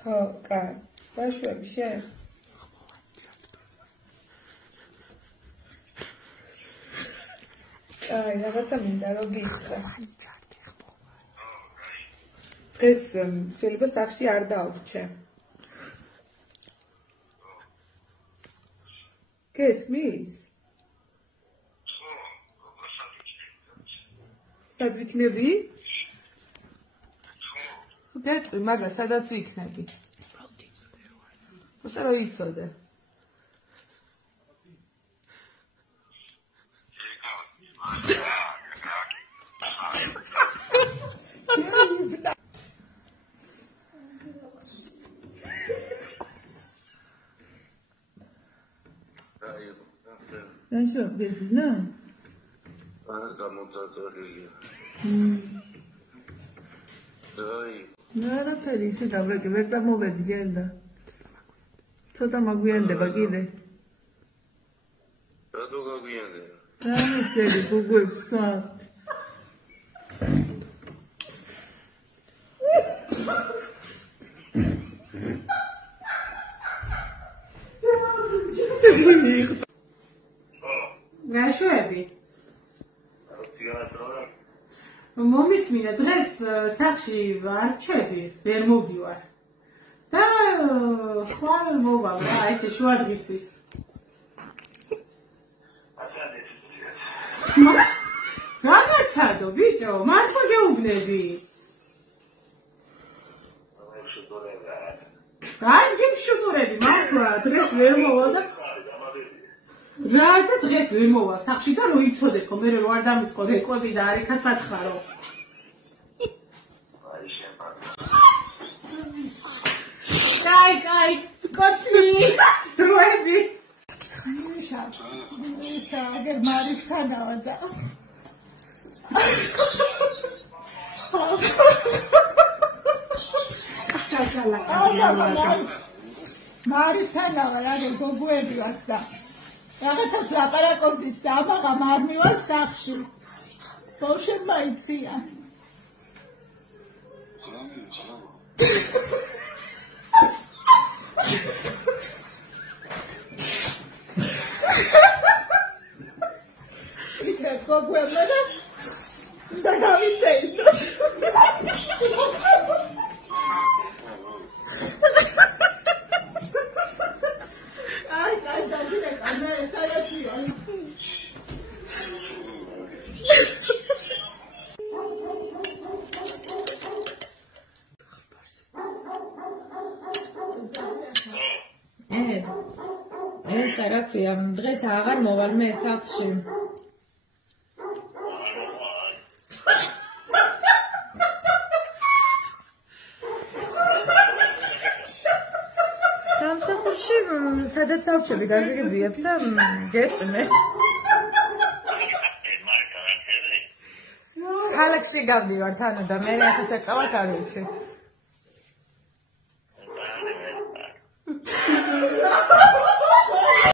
ხო, კაი. დაშვები შენ? კაი, რაღაცა მინდა რომ გითხრა. დღეს შეიძლება სახში არ დავრჩე. გესმის? სად ვიქნები? გეტყვი, მაგას სადაც ვიქნები? უბრალოდ რომ იცოდე. Nasıl dedin ha? Bana da mutludur. Ne ara tarihsi davranıyor? Ben tam o vereceğim de. Sonra maguyen de bakıydı. Ben de maguyen de. Ne içeri bu saat? Გაშვები. მომისმინე დღეს სახში ვარ ჩები, ვერ მოვდივარ. და ხვალ მოვალ რა, ესე შუა დღისთვის. განაცადო ბიჭო, მართლა გეუბნები. აი გიმშუტურები, მართლა დღეს ვერ მოვალ და რა და დღეს ვერ მოვალ სახში და რო იცოდეთ ხო მე რო არ დამიწყო რეკვები და არიქა სათხარო. კაი, კოცნი, დროები. ისა, აგერ მარის ხანავა და. მარის ხანავა რა გოგოები ვართ და. რაღაცას ლაპარაკობდით და აბაღამ არ მივალ სახში. ბავშვებმა მაიცია. იქა გოგოებმა და გავისეიდოს. ეს რა ქვია, დღეს აღარ მოვალ მე სახში. სამსახურში სადაც დავჩები გაგიგებიებ და გეტყვი მე. ქალაქში გავდივარ თანო და მე ახლა საწავად არ ვიცი.